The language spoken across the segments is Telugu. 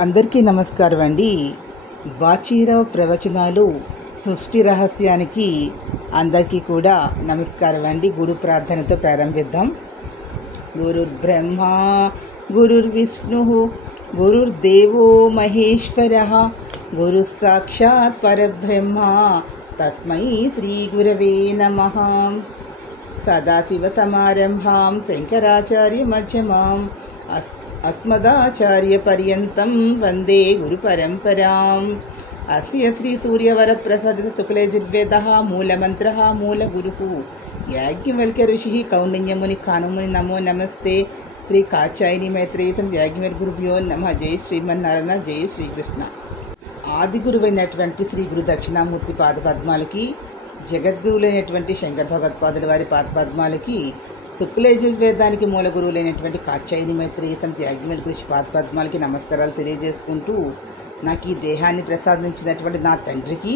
అందరికీ నమస్కారం అండి. బాచీరావు ప్రవచనాలు సృష్టి రహస్యానికి అందరికీ కూడా నమస్కారం అండి. గురు ప్రార్థనతో ప్రారంభిద్దాం. గురుర్ బ్రహ్మ గురుర్ విష్ణు గురుర్దేవో మహేశ్వర గురు సాక్షాత్ పరబ్రహ్మ తస్మై శ్రీ గురవే నమః. సదాశివ సమారంభాం శంకరాచార్య మధ్యమాం అస్మదాచార్య పర్యంతం వందే గురు పరంపరాం. అస్య శ్రీ సూర్యవరప్రసాద శుక్లయజుర్వేదః మూలమంత్రః మూలగురుః యాజ్ఞవల్క్య ఋషిః కౌండిన్యముని కానుముని నమో నమస్తే. శ్రీ కాచాయని మైత్రేయం యాజ్ఞవల్క్య గురుభ్యో నమః. జై శ్రీమన్నారాయణ, జై శ్రీకృష్ణ. ఆది గురువైనటువంటి శ్రీ గురు దక్షిణామూర్తి పాదపద్మాలకి, జగద్గురువులైనటువంటి శంకర భగవత్పాదుల వారి పాదపద్మాలకి, శుక్లయజుర్వేదానికి మూల గురువులైనటువంటి కాచాయని మైత్రేయం యాజ్ఞవల్క్య ఋషి పాదపద్మాలకి నమస్కారాలు తెలియజేసుకుంటూ, నాకు ఈ దేహాన్ని ప్రసాదించినటువంటి నా తండ్రికి,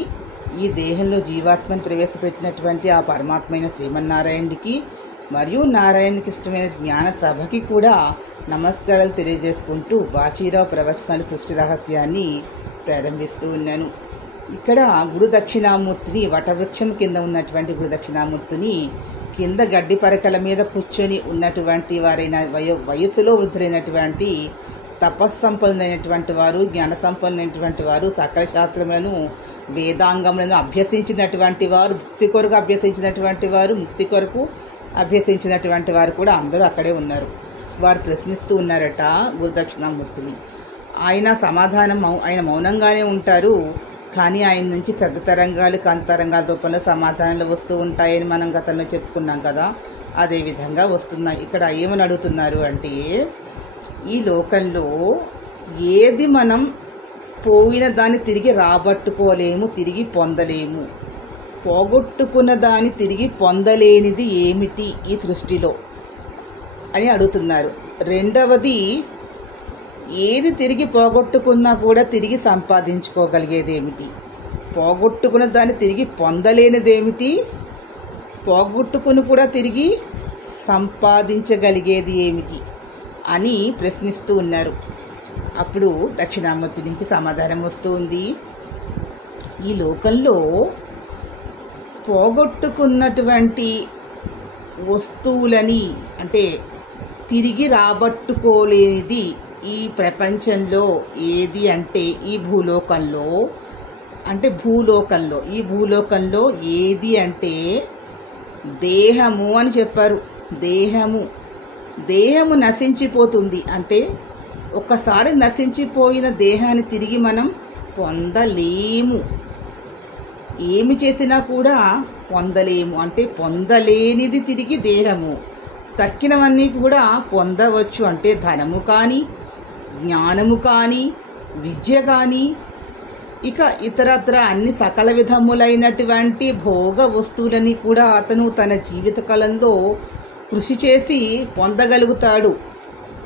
ఈ దేహంలో జీవాత్మని ప్రవేశపెట్టినటువంటి ఆ పరమాత్మైన శ్రీమన్నారాయణుడికి మరియు నారాయణకి ఇష్టమైన జ్ఞాన సభకి కూడా నమస్కారాలు తెలియజేసుకుంటూ బాచీరావు ప్రవచనాలు సృష్టి రహస్యాన్ని ప్రారంభిస్తూ ఉన్నాను. ఇక్కడ గురు దక్షిణామూర్తిని, వటవృక్షం కింద ఉన్నటువంటి గురు దక్షిణామూర్తిని, కింద గడ్డి పరకల మీద కూర్చొని ఉన్నటువంటి వారైన వయస్సులో వృద్ధులైనటువంటి తపస్సంపన్నులైనటువంటి వారు, జ్ఞాన సంపన్నులైనటువంటి వారు, సకల శాస్త్రములను వేదాంగములను అభ్యసించినటువంటి వారు, భక్తి కొరకు అభ్యసించినటువంటి వారు, ముక్తి కొరకు అభ్యసించినటువంటి వారు కూడా అందరూ అక్కడే ఉన్నారు. వారు ప్రశ్నిస్తూ ఉన్నారట గురుదక్షిణామూర్తిని. ఆయన సమాధానం ఆయన మౌనంగానే ఉంటారు, కానీ ఆయన నుంచి పెద్ద తరంగాలు కాంతరంగాల రూపంలో సమాధానాలు వస్తూ ఉంటాయని మనం గతంలో చెప్పుకున్నాం కదా. అదేవిధంగా వస్తున్నాయి. ఇక్కడ ఏమని అడుగుతున్నారు అంటే, ఈ లోకంలో ఏది మనం పోయిన దాన్ని తిరిగి రాబట్టుకోలేము, తిరిగి పొందలేము, పోగొట్టుకున్న దాన్ని తిరిగి పొందలేనిది ఏమిటి ఈ సృష్టిలో అని అడుగుతున్నారు. రెండవది, ఏది తిరిగి పోగొట్టుకున్నా కూడా తిరిగి సంపాదించుకోగలిగేది ఏమిటి, పోగొట్టుకున్న దాన్ని తిరిగి పొందలేనిదేమిటి, పోగొట్టుకుని కూడా తిరిగి సంపాదించగలిగేది ఏమిటి అని ప్రశ్నిస్తూ ఉన్నారు. అప్పుడు దక్షిణామూర్తి నుంచి సమాధానం వస్తూ ఉంది. ఈ లోకంలో పోగొట్టుకున్నటువంటి వస్తువులని, అంటే తిరిగి రాబట్టుకోలేనిది ఈ ప్రపంచంలో ఏది అంటే ఈ భూలోకంలో ఏది అంటే దేహము అని చెప్పారు. దేహము నశించిపోతుంది. అంటే ఒక్కసారి నశించిపోయిన దేహాన్ని తిరిగి మనం పొందలేము, ఏమి చేసినా కూడా పొందలేము. అంటే పొందలేనిది తిరిగి దేహము. తక్కినవన్నీ కూడా పొందవచ్చు. అంటే ధనము కానీ, జ్ఞానము కానీ, విద్య కానీ, ఇక ఇతరత్ర అన్ని సకల విధములైనటువంటి భోగ వస్తువులని కూడా అతను తన జీవిత కాలంలో కృషి చేసి పొందగలుగుతాడు.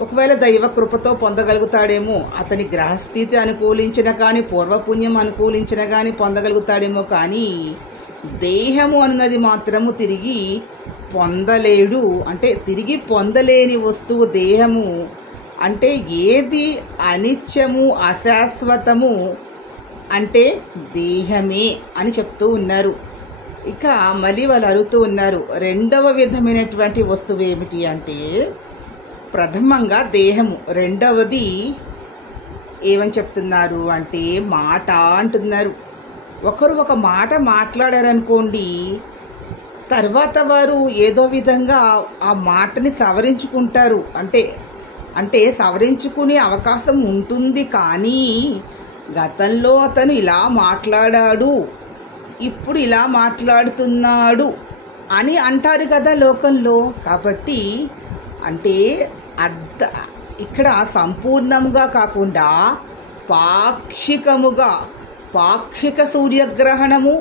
ఒకవేళ దైవ కృపతో పొందగలుగుతాడేమో, అతని గ్రహస్థితి అనుకూలించిన కానీ, పూర్వపుణ్యం అనుకూలించిన కానీ పొందగలుగుతాడేమో. కానీ దేహము అన్నది మాత్రము తిరిగి పొందలేడు. అంటే తిరిగి పొందలేని వస్తువు దేహము. అంటే ఏది అనిత్యము, అశాశ్వతము అంటే దేహమే అని చెప్తూ ఉన్నారు. ఇక మళ్ళీ వాళ్ళు అడుగుతూ ఉన్నారు, రెండవ విధమైనటువంటి వస్తువు ఏమిటి అంటే, ప్రథమంగా దేహము, రెండవది ఏమని చెప్తున్నారు అంటే మాట అంటున్నారు. ఒకరు ఒక మాట మాట్లాడారనుకోండి, తర్వాత వారు ఏదో విధంగా ఆ మాటని సవరించుకుంటారు. అంటే సవరించుకునే అవకాశం ఉంటుంది. కానీ గతంలో అతను ఇలా మాట్లాడాడు, ఇప్పుడు ఇలా మాట్లాడుతున్నాడు అని అంటారు కదా లోకంలో. కాబట్టి అంటే ఇక్కడ సంపూర్ణంగా కాకుండా పాక్షికముగా, పాక్షిక సూర్యగ్రహణము,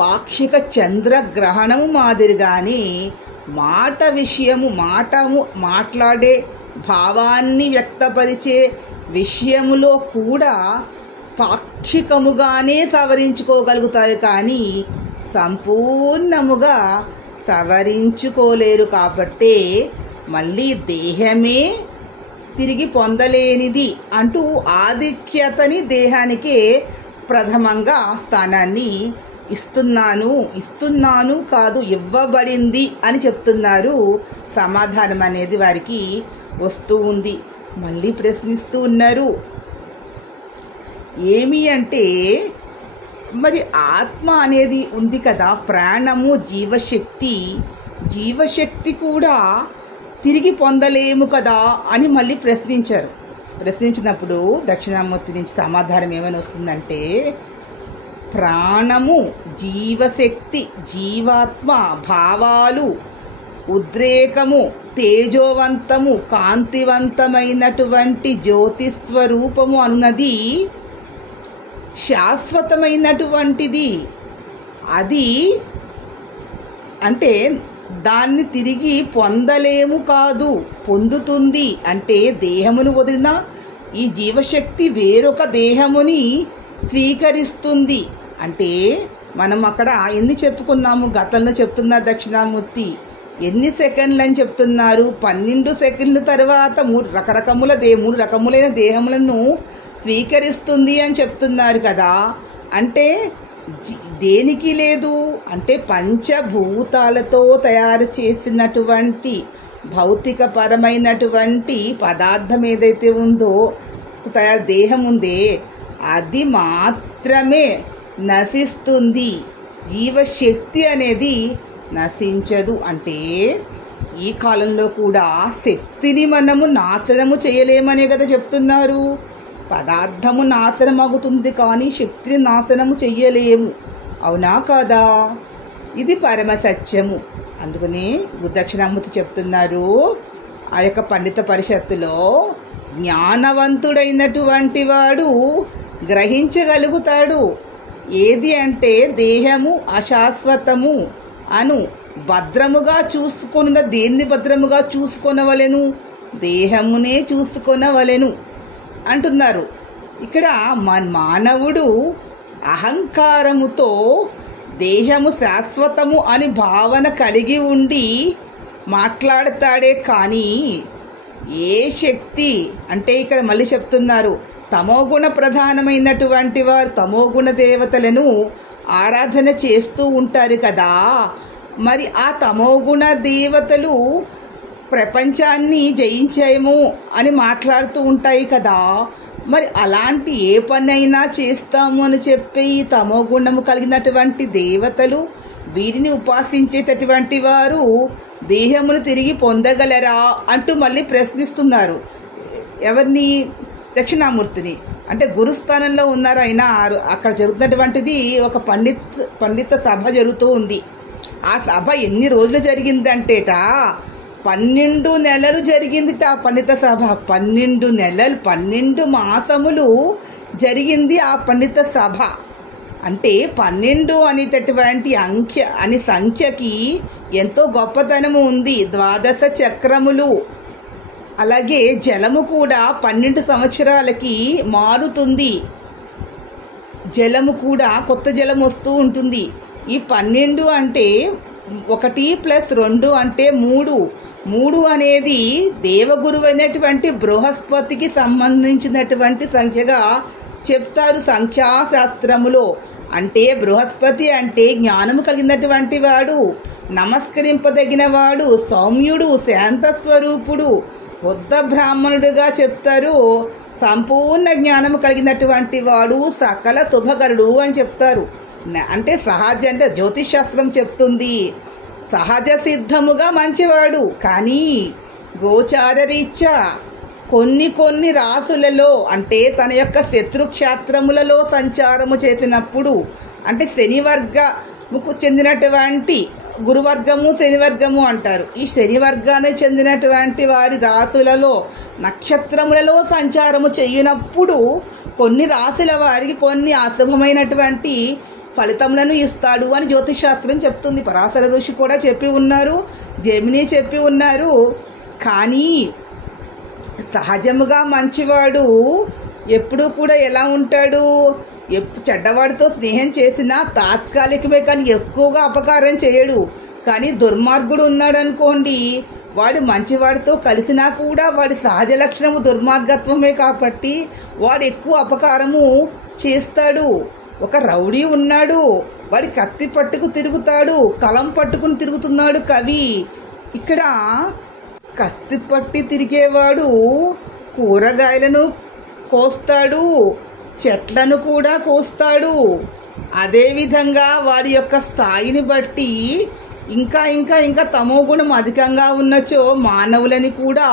పాక్షిక చంద్రగ్రహణము మాదిరిగానే మాట విషయము, మాట్లాడే భావాన్ని వ్యక్తపరిచే విషయములో కూడా పాక్షికముగానే సవరించుకోగలుగుతారు, కానీ సంపూర్ణముగా సవరించుకోలేరు. కాబట్టే మళ్ళీ దేహమే తిరిగి పొందలేనిది అంటూ ఆధిక్యతని దేహానికే ప్రథమంగా స్థానాన్ని ఇస్తున్నాను కాదు, ఇవ్వబడింది అని చెప్తున్నారు. సమాధానం అనేది వారికి వస్తూ ఉంది. మళ్ళీ ప్రశ్నిస్తూ ఉన్నారు. ఏమి అంటే, మరి ఆత్మ అనేది ఉంది కదా, ప్రాణము, జీవశక్తి కూడా తిరిగి పొందలేము కదా అని మళ్ళీ ప్రశ్నించారు. ప్రశ్నించినప్పుడు దక్షిణామూర్తి నుంచి సమాధానం ఏమైనా వస్తుందంటే, ప్రాణము, జీవశక్తి, జీవాత్మ, భావాలు, ఉద్రేకము, తేజోవంతము, కాంతివంతమైనటువంటి జ్యోతిస్వరూపము అనున్నది శాశ్వతమైనటువంటిది. అది అంటే దాన్ని తిరిగి పొందలేము కాదు, పొందుతుంది. అంటే దేహమును వదిలిన ఈ జీవశక్తి వేరొక దేహముని స్వీకరిస్తుంది. అంటే మనం అక్కడ ఎన్ని చెప్పుకున్నాము, గతంలో చెప్తున్నారు దక్షిణామూర్తి. ఎన్ని సెకండ్లు అని చెప్తున్నారు? 12 సెకండ్ల తర్వాత 3 రకములైన దేహములను స్వీకరిస్తుంది అని చెప్తున్నారు కదా. అంటే దేనికి లేదు అంటే పంచభూతాలతో తయారు చేసినటువంటి భౌతికపరమైనటువంటి పదార్థం ఏదైతే ఉందో, దేహం ఉందే, అది మాత్రమే నశిస్తుంది. జీవశక్తి అనేది నశించదు. అంటే ఈ కాలంలో కూడా శక్తిని మనము నాశనము చేయలేమనే కదా చెప్తున్నారు. పదార్థము నాశనం అవుతుంది కానీ శక్తిని నాశనము చెయ్యలేము. అవునా కాదా? ఇది పరమ సత్యము. అందుకని దక్షిణామూర్తి చెప్తున్నారు, ఆ యొక్క పండిత పరిషత్తులో జ్ఞానవంతుడైనటువంటి వాడు గ్రహించగలుగుతాడు. ఏది అంటే దేహము అశాశ్వతము అను భద్రముగా చూసుకొనున్న దేన్ని భద్రముగా చూసుకొనవలెను? దేహమునే చూసుకొనవలెను అంటున్నారు. ఇక్కడ మానవుడు అహంకారముతో దేహము శాశ్వతము అని భావన కలిగి ఉండి మాట్లాడతాడే కానీ ఏ శక్తి అంటే ఇక్కడ మళ్ళీ చెప్తున్నారు, తమోగుణ ప్రధానమైనటువంటి వారు తమోగుణ దేవతలను ఆరాధన చేస్తూ ఉంటారు కదా. మరి ఆ తమోగుణ దేవతలు ప్రపంచాన్ని జయించేమో అని మాట్లాడుతూ ఉంటాయి కదా. మరి అలాంటి ఏ పనైనా చేస్తాము అని చెప్పి ఈ తమోగుణము కలిగినటువంటి దేవతలు, వీరిని ఉపాసించేటటువంటి వారు దేహమును తిరిగి పొందగలరా అంటూ మళ్ళీ ప్రశ్నిస్తున్నారు. ఎవరిని? దక్షిణామూర్తిని. అంటే గురుస్థానంలో ఉన్నారు ఆయన. అక్కడ జరుగుతున్నటువంటిది ఒక పండిత సభ జరుగుతూ ఉంది. ఆ సభ ఎన్ని రోజులు జరిగిందంటేట 12 నెలలు జరిగింది. ఆ పండిత సభ 12 నెలలు 12 మాసములు జరిగింది ఆ పండిత సభ. అంటే 12 అనేటటువంటి సంఖ్యకి ఎంతో గొప్పతనము ఉంది. 12 చక్రములు. అలాగే జలము కూడా 12 సంవత్సరాలకి మారుతుంది. జలము కూడా కొత్త జలం వస్తూ ఉంటుంది. ఈ 12 అంటే 1 + 2 అంటే 3. 3 అనేది దేవగురువు అయినటువంటి బృహస్పతికి సంబంధించినటువంటి సంఖ్యగా చెప్తారు సంఖ్యాశాస్త్రములో. అంటే బృహస్పతి అంటే జ్ఞానము కలిగినటువంటి వాడు, నమస్కరింపదగిన వాడు, సౌమ్యుడు, శాంతస్వరూపుడు, బుద్ధ బ్రాహ్మణుడుగా చెప్తారు. సంపూర్ణ జ్ఞానము కలిగినటువంటి వాడు, సకల శుభకరుడు అని చెప్తారు. అంటే అంటే జ్యోతిష్ శాస్త్రం చెప్తుంది సహజ సిద్ధముగా మంచివాడు. కానీ గోచార రీత్యా కొన్ని రాసులలో అంటే తన యొక్క శత్రుక్షేత్రములలో సంచారము చేసినప్పుడు, అంటే శనివర్గముకు చెందినటువంటి గురువర్గము శనివర్గము అంటారు. ఈ శనివర్గానికి చెందినటువంటి వారి రాసులలో నక్షత్రములలో సంచారము చేయనప్పుడు కొన్ని రాశుల వారికి కొన్ని అశుభమైనటువంటి ఫలితములను ఇస్తాడు అని జ్యోతిష్ శాస్త్రం చెప్తుంది. పరాశర ఋషి కూడా చెప్పి ఉన్నారు, జెమిని చెప్పి ఉన్నారు. కానీ సహజముగా మంచివాడు ఎప్పుడూ కూడా ఎలా ఉంటాడు? చెడ్డవాడితో స్నేహం చేసినా తాత్కాలికమే కానీ ఎక్కువగా అపకారం చేయడు. కానీ దుర్మార్గుడు ఉన్నాడు అనుకోండి, వాడు మంచివాడితో కలిసినా కూడా వాడి సహజ లక్షణము దుర్మార్గత్వమే కాబట్టి వాడు ఎక్కువ అపకారము చేస్తాడు. ఒక రౌడీ ఉన్నాడు, వాడి కత్తి పట్టుకు తిరుగుతాడు, కలం పట్టుకుని తిరుగుతున్నాడు కవి. ఇక్కడ కత్తి పట్టి తిరిగేవాడు కూరగాయలను కోస్తాడు, చెట్లను కూడా కోస్తాడు. అదేవిధంగా వాడి యొక్క స్థాయిని బట్టి ఇంకా ఇంకా ఇంకా తమో గుణం అధికంగా ఉన్నచో మానవులని కూడా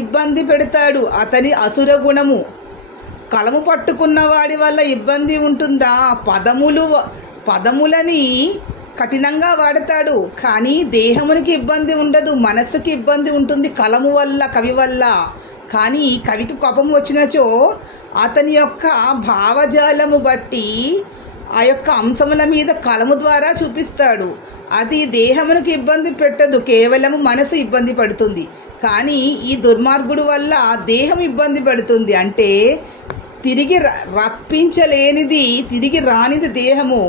ఇబ్బంది పెడతాడు. అతని అసుర గుణము. కలము పట్టుకున్న వాడి వల్ల ఇబ్బంది ఉంటుందా? పదములని కఠినంగా వాడతాడు, కానీ దేహమునికి ఇబ్బంది ఉండదు, మనస్సుకి ఇబ్బంది ఉంటుంది కలము వల్ల, కవి వల్ల. కానీ కవికి కోపం వచ్చినచో అతని యొక్క భావజాలము బట్టి ఆ యొక్క అంశముల మీద కలము ద్వారా చూపిస్తాడు. అది దేహమునికి ఇబ్బంది పెట్టదు, కేవలము మనసు ఇబ్బంది పడుతుంది. కానీ ఈ దుర్మార్గుడు వల్ల దేహం ఇబ్బంది పడుతుంది. అంటే తిరిగి రప్పించలేనిది, తిరిగి రానిది దేహము.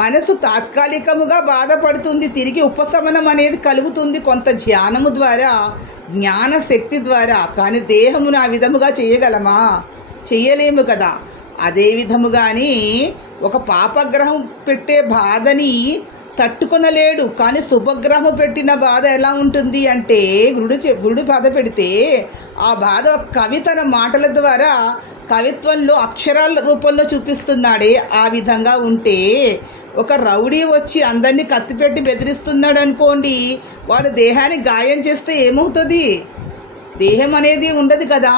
మనసు తాత్కాలికముగా బాధపడుతుంది, తిరిగి ఉపశమనం అనేది కలుగుతుంది కొంత ధ్యానము ద్వారా, జ్ఞాన శక్తి ద్వారా. కానీ దేహమును ఆ విధముగా చేయగలమా? చెయ్యలేము కదా. అదే విధముగానే ఒక పాపగ్రహం పెట్టే బాధని తట్టుకొనలేడు, కానీ శుభగ్రహం పెట్టిన బాధ ఎలా ఉంటుంది అంటే, గురుడు బాధ పెడితే ఆ బాధ కవి తన మాటల ద్వారా కవిత్వంలో అక్షరాల రూపంలో చూపిస్తున్నాడే. ఆ విధంగా ఉంటే ఒక రౌడీ వచ్చి అందరినీ కత్తిపెట్టి బెదిరిస్తున్నాడు అనుకోండి, వాడు దేహాన్ని గాయం చేస్తే ఏమవుతుంది? దేహం అనేది ఉండదు కదా.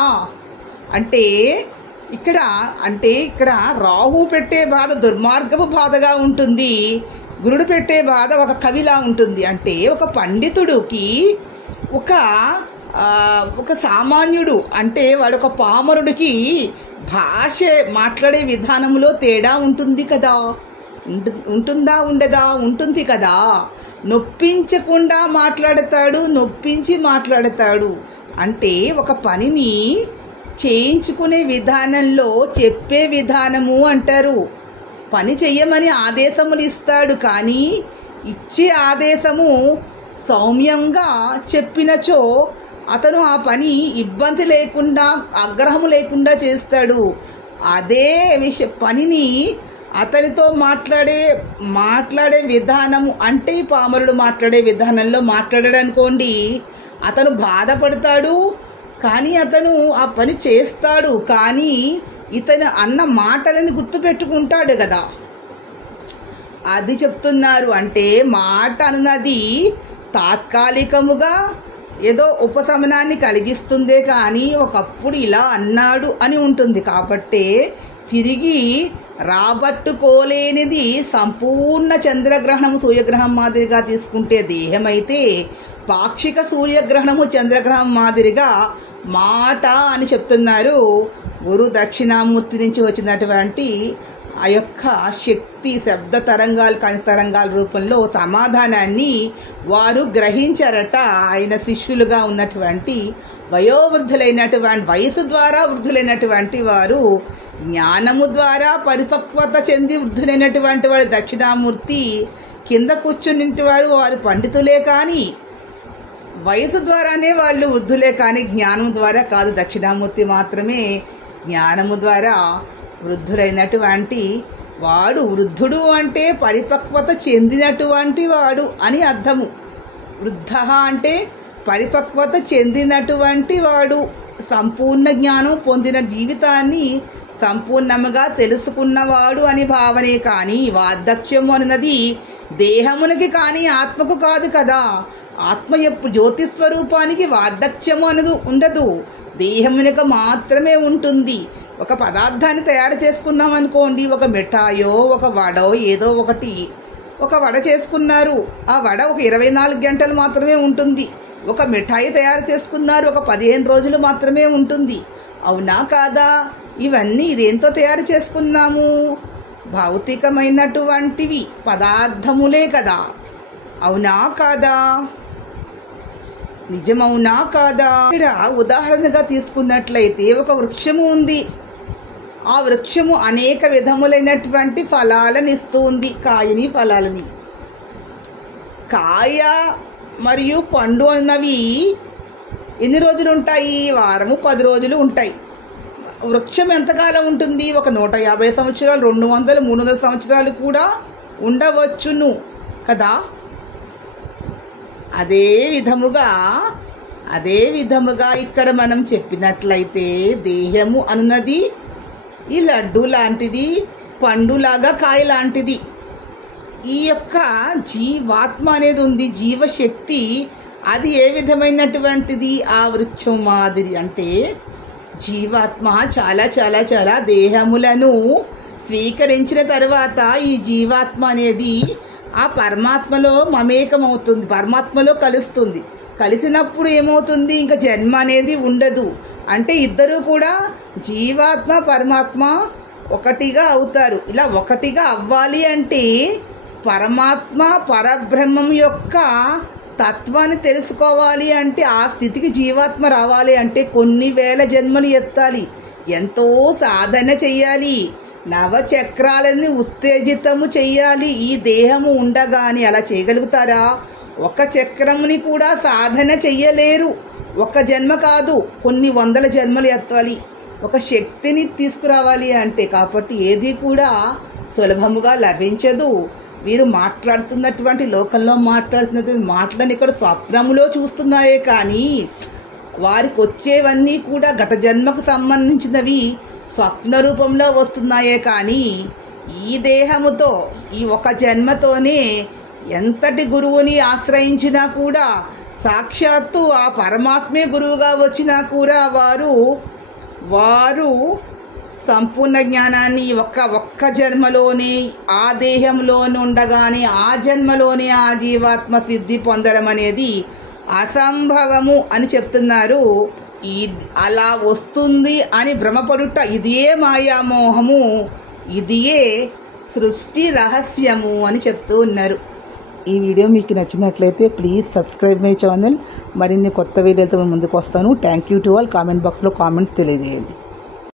అంటే ఇక్కడ రాహు పెట్టే బాధ దుర్మార్గపు బాధగా ఉంటుంది, గురుడు పెట్టే బాధ ఒక కవిలా ఉంటుంది. అంటే ఒక పండితుడికి ఒక సామాన్యుడు, అంటే వాడు ఒక పామరుడికి భాష మాట్లాడే విధానంలో తేడా ఉంటుంది కదా. ఉంటుందా? ఉండదా? ఉంటుంది కదా. నొప్పించకుండా మాట్లాడతాడు, నొప్పించి మాట్లాడతాడు. అంటే ఒక పనిని చేయించుకునే విధానంలో చెప్పే విధానము అంటారు. పని చెయ్యమని ఆదేశములు ఇస్తాడు, కానీ ఇచ్చే ఆదేశము సౌమ్యంగా చెప్పినచో అతను ఆ పని ఇబ్బంది లేకుండా, ఆగ్రహము లేకుండా చేస్తాడు. అదే పనిని అతనితో మాట్లాడే విధానము, అంటే పామరుడు మాట్లాడే విధానంలో మాట్లాడాడనుకోండి, అతను బాధపడతాడు, కానీ అతను ఆ పని చేస్తాడు. కానీ ఇతను అన్న మాటలని గుర్తుపెట్టుకుంటాడు కదా. అది చెప్తున్నారు. అంటే మాట అన్నది తాత్కాలికముగా ఏదో ఉపశమనాన్ని కలిగిస్తుందే, కానీ ఒకప్పుడు ఇలా అన్నాడు అని ఉంటుంది. కాబట్టే తిరిగి రాబట్టుకోలేనిది సంపూర్ణ చంద్రగ్రహణము, సూర్యగ్రహం మాదిరిగా తీసుకుంటే దేహమైతే, పాక్షిక సూర్యగ్రహణము చంద్రగ్రహం మాదిరిగా మాట అని చెప్తున్నారు. గురు దక్షిణామూర్తి నుంచి వచ్చినటువంటి ఆ యొక్క శక్తి శబ్ద తరంగాలు, కాంతి తరంగాల రూపంలో సమాధానాన్ని వారు గ్రహించారట. ఆయన శిష్యులుగా ఉన్నటువంటి వయోవృద్ధులైనటువంటి, వయసు ద్వారా వృద్ధులైనటువంటి వారు, జ్ఞానము ద్వారా పరిపక్వత చెంది వృద్ధులైనటువంటి వాడు దక్షిణామూర్తి. కింద కూర్చుని వారు పండితులే, కానీ వయసు ద్వారానే వాళ్ళు వృద్ధులే, కానీ జ్ఞానం ద్వారా కాదు. దక్షిణామూర్తి మాత్రమే జ్ఞానము ద్వారా వృద్ధులైనటువంటి వాడు. వృద్ధుడు అంటే పరిపక్వత చెందినటువంటి వాడు అని అర్థము. వృద్ధ అంటే పరిపక్వత చెందినటువంటి వాడు, సంపూర్ణ జ్ఞానం పొందిన, జీవితాన్ని సంపూర్ణముగా తెలుసుకున్నవాడు అని భావనే. కానీ వార్ధక్యము అన్నది దేహమునికి కానీ ఆత్మకు కాదు కదా. ఆత్మ ఎప్పుడు జ్యోతిస్వరూపానికి వార్ధక్యము అనేది ఉండదు, దేహమునికి మాత్రమే ఉంటుంది. ఒక పదార్థాన్ని తయారు చేసుకుందాం అనుకోండి, ఒక మిఠాయో ఒక వడో ఏదో ఒకటి, ఒక వడ చేసుకున్నారు, ఆ వడ ఒక 24 గంటలు మాత్రమే ఉంటుంది. ఒక మిఠాయి తయారు చేసుకున్నారు, ఒక 15 రోజులు మాత్రమే ఉంటుంది. అవునా కాదా? ఇవన్నీ ఇదేంతో తయారు చేసుకున్నాము? భౌతికమైనటువంటివి పదార్థములే కదా. అవునా కాదా? నిజమవునా కాదా? ఇక్కడ ఉదాహరణగా తీసుకున్నట్లయితే ఒక వృక్షము ఉంది. ఆ వృక్షము అనేక విధములైనటువంటి ఫలాలను ఇస్తూ ఉంది, కాయని ఫలాలని. కాయ మరియు పండు అన్నవి ఎన్ని రోజులు ఉంటాయి? వారము 10 రోజులు ఉంటాయి. వృక్షం ఎంతకాలం ఉంటుంది? ఒక 150 సంవత్సరాలు, 200, 300 సంవత్సరాలు కూడా ఉండవచ్చును కదా. అదే విధముగా ఇక్కడ మనం చెప్పినట్లయితే దేహము అనున్నది ఈ లడ్డు లాంటిది, పండులాగా కాయ లాంటిది. ఈ యొక్క జీవాత్మ అనేది ఉంది, జీవశక్తి, అది ఏ విధమైనటువంటిది? ఆ వృక్షం మాదిరి. అంటే జీవాత్మ చాలా చాలా చాలా దేహములను స్వీకరించిన తర్వాత ఈ జీవాత్మ అనేది ఆ పరమాత్మలో మమేకమవుతుంది, పరమాత్మలో కలుస్తుంది. కలిసినప్పుడు ఏమవుతుంది? ఇంకా జన్మ అనేది ఉండదు. అంటే ఇద్దరు కూడా జీవాత్మ పరమాత్మ ఒకటిగా అవుతారు. ఇలా ఒకటిగా అవ్వాలి అంటే పరమాత్మ పరబ్రహ్మం యొక్క తత్వాన్ని తెలుసుకోవాలి అంటే ఆ స్థితికి జీవాత్మ రావాలి అంటే కొన్ని వేల జన్మలు ఎత్తాలి, ఎంతో సాధన చెయ్యాలి, నవచక్రాలని ఉత్తేజితము చెయ్యాలి. ఈ దేహము ఉండగానే అలా చేయగలుగుతారా? ఒక చక్రముని కూడా సాధన చెయ్యలేరు. ఒక జన్మ కాదు, కొన్ని వందల జన్మలు ఎత్తాలి ఒక శక్తిని తీసుకురావాలి అంటే. కాబట్టి ఏది కూడా సులభముగా లభించదు. వీరు మాట్లాడుతున్నటువంటి లోకంలో మాట్లాడుతున్నటువంటి మాటలను ఇక్కడ స్వప్నములో చూస్తున్నాయే కానీ వారికి వచ్చేవన్నీ కూడా గత జన్మకు సంబంధించినవి స్వప్న రూపంలో వస్తున్నాయే కానీ ఈ దేహముతో ఈ ఒక జన్మతోనే ఎంతటి గురువుని ఆశ్రయించినా కూడా సాక్షాత్తు ఆ పరమాత్మే గురువుగా వచ్చినా కూడా వారు సంపూర్ణ జ్ఞానాన్ని ఒక్క జన్మలోనే ఆ దేహంలోనే ఉండగానే ఆ జన్మలోనే ఆ జీవాత్మ సిద్ధి పొందడం అనేది అసంభవము అని చెప్తున్నారు. అలా వస్తుంది అని భ్రమపడుట ఇదే మాయామోహము, ఇదియే సృష్టి రహస్యము అని చెప్తూ ఉన్నారు. ఈ వీడియో మీకు నచ్చినట్లయితే ప్లీజ్ సబ్స్క్రైబ్ మై ఛానల్. మరిన్ని కొత్త వీడియోలతో ముందుకు వస్తాను. Thank you to all. Comment బాక్స్లో కామెంట్స్ తెలియజేయండి.